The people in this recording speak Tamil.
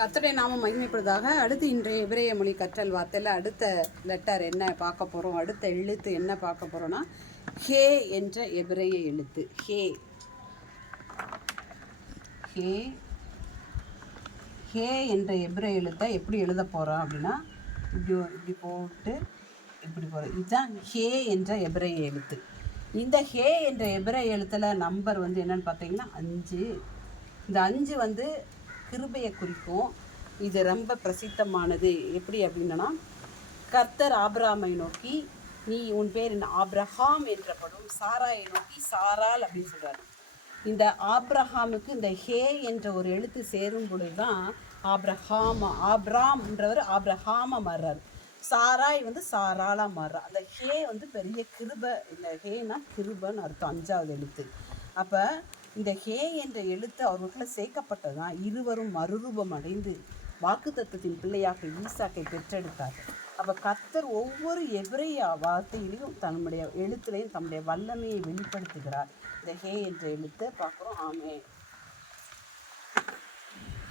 கர்த்தருடைய நாமம் மகிமைப்படுவதாக அடுத்து இன்றைய இபிரேய மொழி கற்றல் வார்த்தையில் அடுத்த லெட்டர் என்ன பார்க்க போகிறோம் அடுத்த எழுத்து என்ன பார்க்க போகிறோன்னா ஹே என்ற எபிரேய எழுத்து. ஹே. ஹே. ஹே என்ற எபிரேய எழுத்தை எப்படி எழுத போகிறோம் அப்படின்னா இப்படி இப்படி போட்டு இப்படி போகிறோம் இதுதான் ஹே என்ற எபிரேய எழுத்து. இந்த ஹே என்ற எபிரேய எழுத்தில் நம்பர் வந்து என்னன்னு பார்த்தீங்கன்னா அஞ்சு. இந்த அஞ்சு வந்து கிருபையை குறிக்கும். இது ரொம்ப பிரசித்தமானது. எப்படி அப்படின்னா கர்த்தர் ஆப்ராமை நோக்கி நீ உன் பேர் என்ன ஆப்ரஹாம் என்றப்படும் சாராயை நோக்கி சாரால் அப்படின்னு சொல்கிறார் இந்த ஆப்ரஹாமுக்கு இந்த ஹே என்ற ஒரு எழுத்து சேரும் பொழுது தான் ஆப்ரஹாம் ஆப்ராம்ன்றவர் ஆப்ரஹாமா மாறுறார். சாராய் வந்து சாராலாக மாறுறா அந்த ஹே வந்து பெரிய கிருப இந்த ஹேனா கிருபன்னு அர்த்தம் அஞ்சாவது எழுத்து. அப்போ இந்த ஹே என்ற எழுத்து அவர்களுக்குள்ள சேர்க்கப்பட்டதான் இருவரும் மறுரூபம் அடைந்து வாக்குத்தத்தத்தின் பிள்ளையாக ஈசாக்கை பெற்றெடுத்தார். அப்போ கர்த்தர் ஒவ்வொரு எபிரேய வார்த்தையிலையும் தன்னுடைய எழுத்துலையும் தன்னுடைய வல்லமையை வெளிப்படுத்துகிறார். இந்த ஹே என்ற எழுத்தை பார்க்குறோம். ஆமே